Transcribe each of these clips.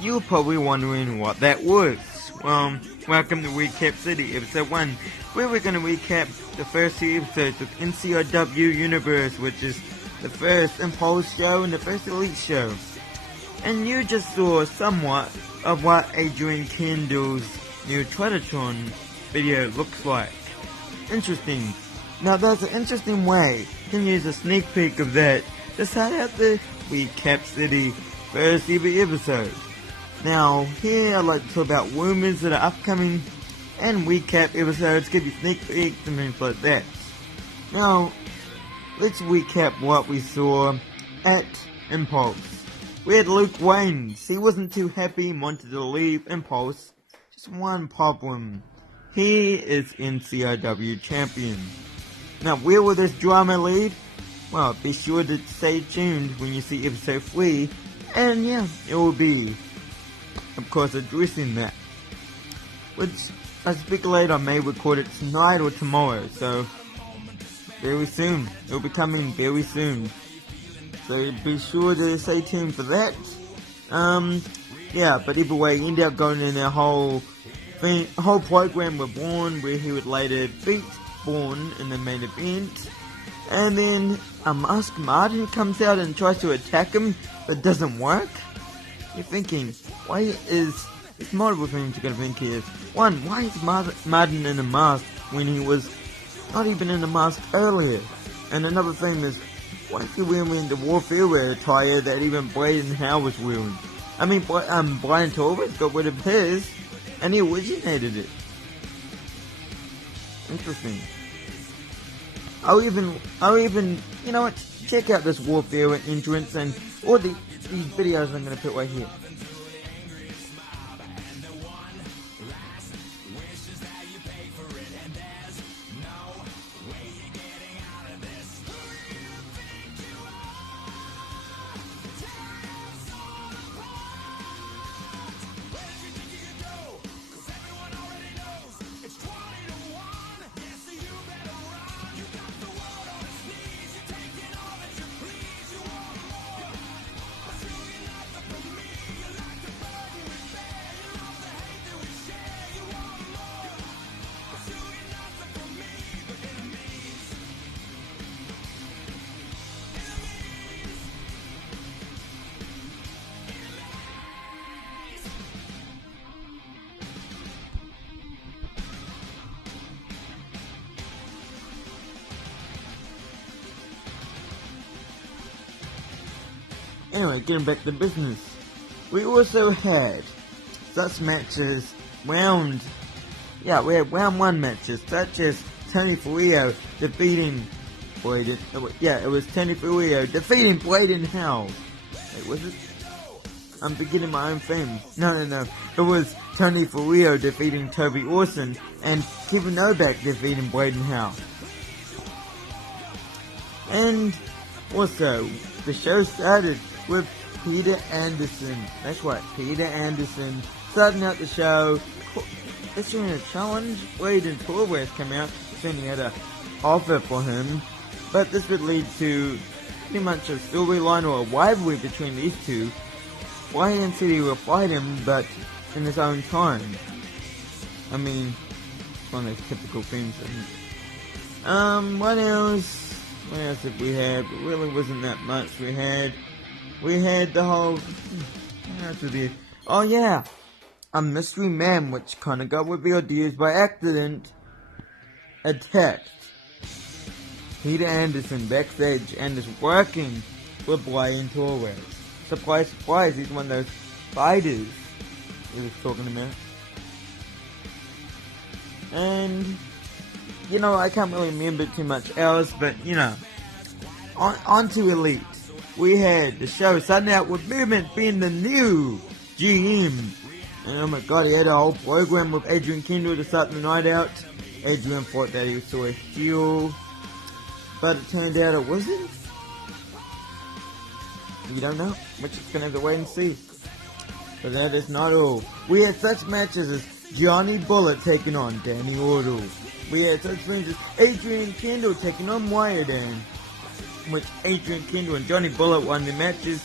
You're probably wondering what that was. Welcome to ReCap CitY, episode 1, where we're going to recap the first 3 episodes of NZIW Universe, which is the first Impulse show and the first Elite show. And you just saw somewhat of what Adrian Kendalls' new Twittertron video looks like. Interesting. Now there's an interesting way you can use a sneak peek of that to start out the ReCap CitY first ever episode. Now, here I'd like to talk about rumors that are upcoming and recap episodes, give you sneak peeks and things like that. Now, let's recap what we saw at Impulse. We had Luke Waynes. He wasn't too happy and wanted to leave Impulse. Just one problem. He is NZIW champion. Now, where will this drama lead? Well, be sure to stay tuned when you see episode 3. And yeah, it will be, of course, addressing that, which I speculate I may record it tonight or tomorrow, so very soon. It will be coming very soon, so be sure to stay tuned for that. Yeah, but either way, he ended up going in a whole program with Bourne, where he would later beat Bourne in the main event, and then Ask Martin comes out and tries to attack him, but doesn't work. You're thinking, why is... There's multiple things you're going to think here. One, why is Martin in a mask when he was not even in a mask earlier? And another thing is, why is he wearing the Warfare attire that even Braden Howe was wearing? I mean, Brian Torres got rid of his, and he originated it. Interesting. I'll even, you know what, check out this Warfare entrance and all these videos I'm going to put right here. Anyway, getting back to business. We also had such matches, we had round 1 matches, such as Tony Ferrillo defeating Braden, it was Tony Ferrillo defeating Braden Howe. Wait, was it? I'm forgetting my own thing. No. It was Tony Ferrillo defeating Toby Orson and Kevin Novak defeating Braden Howe. And also, the show started with Peter Anderson. That's right, Peter Anderson starting out the show, issuing a challenge. Braden Torres came out, saying he had an offer for him, but this would lead to pretty much a storyline or a rivalry between these two. Brian said he would fight him, but in his own time. I mean, it's one of those typical things. What else? What else did we have? It really wasn't that much. We had the whole... Oh yeah! A mystery man, which kind of got revealed to use by accident, attacked Peter Anderson backstage and is working with Brian Torres. Surprise, surprise, he's one of those fighters he was talking about. And, I can't really remember too much else, but, on to Elite. We had the show starting out with Movement being the new GM. And oh my god, he had a whole program with Adrian Kendalls to start the night out. Adrian thought that he saw a heel, but it turned out it wasn't. You don't know, which is going to have to wait and see. But that is not all. We had such matches as Johnny Bullet taking on Danny Ordo. We had such things as Adrian Kendalls taking on Wyatt, which Adrian Kendalls and Johnny Bullet won the matches.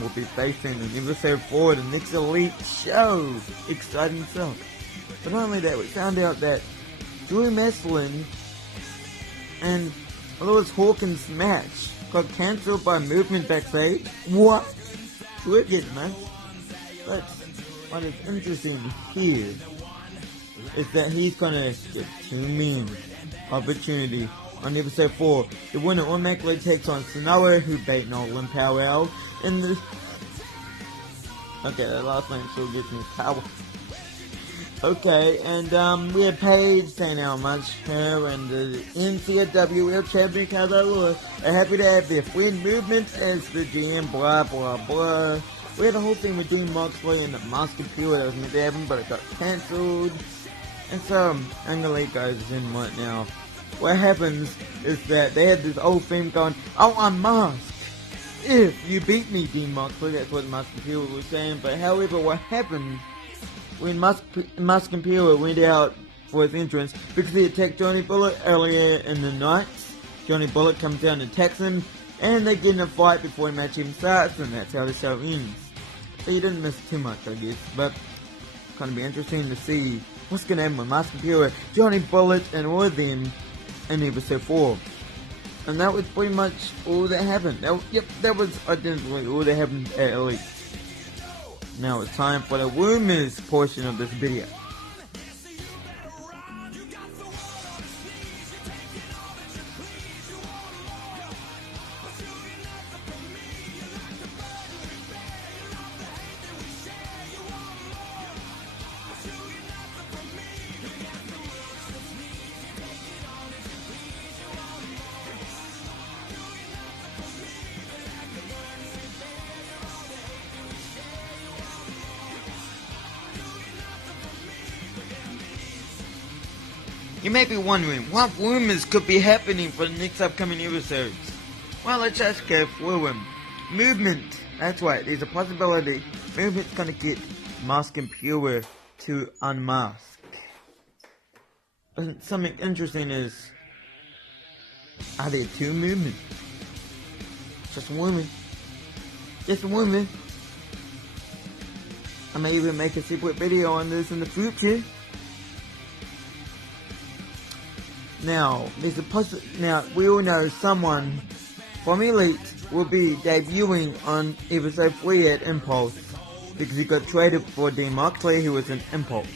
will be facing an episode 4 the next Elite show. Exciting stuff. But not only that, we found out that Drew Wrestling and Lewis Hawkins' match got cancelled by Movement backstage. What? Wicked, man. But what is interesting here is that he's gonna get 2 men opportunity on episode 4. The winner automatically takes on Sanoa, who beat Nolan Powell in the... Okay, that last name still gets me power. Okay, and we had Paige saying how much her and the NZIW World Champion Carlos are happy to have their friend Movement as the GM, blah blah blah. We had a whole thing with Dean Moxley and the Mask Computer that was meant to happen, but it got cancelled. And so, I'm gonna let guys in right now. What happens is that they had this old thing going, oh, I'm masked. If you beat me, Dean Moxley, that's what Mask Computer was saying. But however, what happened when Mask Computer went out for his entrance, because he attacked Johnny Bullet earlier in the night, Johnny Bullet comes down and attacks him, and they get in a fight before the match even starts, and that's how the show ends. So you didn't miss too much, I guess, but it's going to be interesting to see what's going to happen with Mask Computer, Johnny Bullet, and all of them in episode 4. And that was pretty much all that happened. That was identically all that happened at Elite. Now it's time for the rumors portion of this video. You may be wondering, what rumors could be happening for the next upcoming episodes? Well, let's just go through them. Movement. That's right, there's a possibility Movement's gonna get Mask Computer to unmask. And something interesting is, are there 2 movements? Just a woman. Just a woman. I may even make a separate video on this in the future. Now, there's a now we all know someone from Elite will be debuting on episode 3 at Impulse because he got traded for Dean Moxley, who was in Impulse.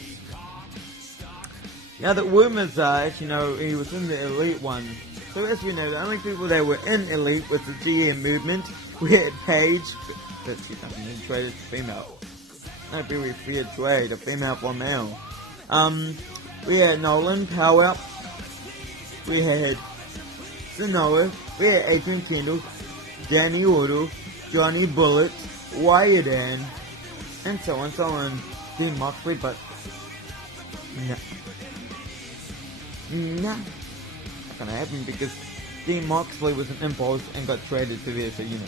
Now the rumors are, as you know, he was in the Elite one. So as you know, the only people that were in Elite was the GM Movement. We had Paige, but she doesn't mean traded to female. That'd be a fair trade, a female for a male. We had Nolan Powell. We had Sanoa, we had Adrian Kendalls, Danny Ordo, Johnny Bullet, Wyatt and so on, Dean Moxley, but no. Not gonna happen because Dean Moxley was an Impulse and got traded to there, so you know.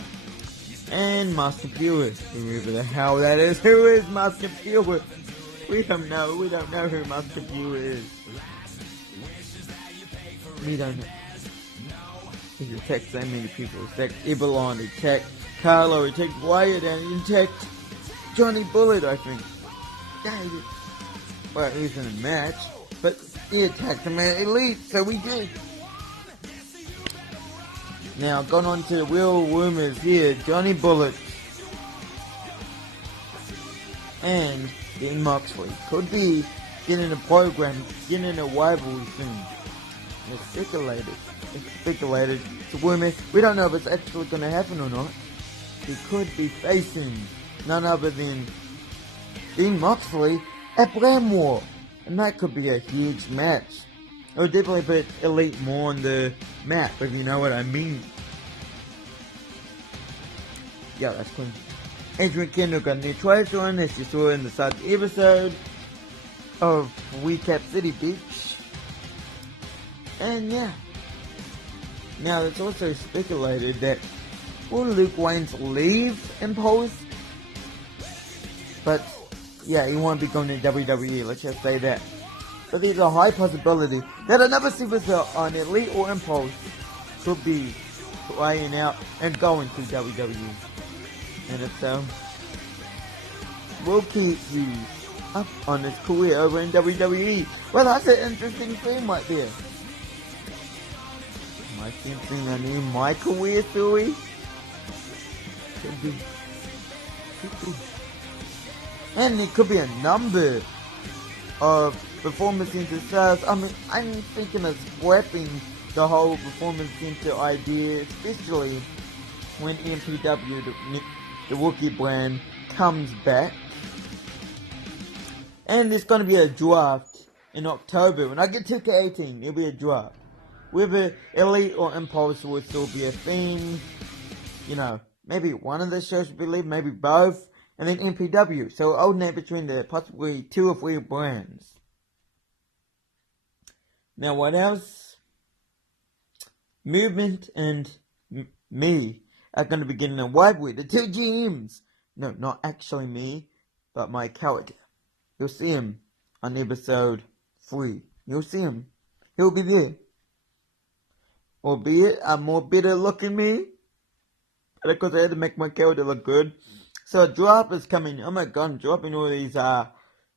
And Mask Computer, whoever the hell that is. Who is Mask Computer? We don't know who Mask Computer is. We don't know. He attacked so many people. He attacked Eberlon, he attacked Carlo, he attacked Wyatt, and he attacked Johnny Bullet, I think. David. Well, he was in a match, but he attacked him at Elite, so we did. Now, going on to the real rumors here. Johnny Bullet and Dean Moxley could be getting a program, getting a rivalry soon. It's speculated. It's a rumor. We don't know if it's actually going to happen or not. He could be facing none other than Dean Moxley at Brand War. And that could be a huge match. It would definitely put Elite more on the map, if you know what I mean. Yeah, that's cool. Adrian Kendalls got a new trailer on, as you saw in the start episode of ReCap City Beach. And yeah. Now it's also speculated that will Luke Wayne's leave Impulse? But yeah, he won't be going to WWE, let's just say that. But there's a high possibility that another superstar on Elite or Impulse could be trying out and going to WWE. And if so, we'll keep you up on his career over in WWE. Well, that's an interesting theme right there. Am I sensing a new my career story? Could be. And there could be a number of performance center stars. I mean, I'm thinking of scrapping the whole performance center idea, especially when NZIW, the rookie brand, comes back. And there's going to be a draft in October. When I get to 18, there'll be a draft. Whether Elite or Impulse will still be a theme. You know, maybe one of the shows will be leaving, maybe both. And then NZIW. So alternate between the possibly 2 or 3 brands. Now what else? Movement and me are going to be getting a rivalry. The 2 GMs. No, not actually me, but my character. You'll see him on episode 3. You'll see him. He'll be there. Albeit a more bitter looking me. But of course I had to make my character look good. So a drop is coming. Oh my god, I'm dropping all these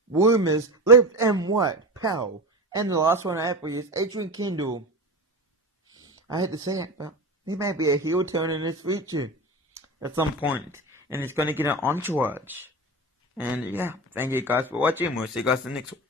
rumors left and right. Pow. And the last one I have for you is Adrian Kendalls. I hate to say it, but he may be a heel turn in his future at some point. And he's going to get an entourage. And yeah, thank you guys for watching. We'll see you guys in the next one.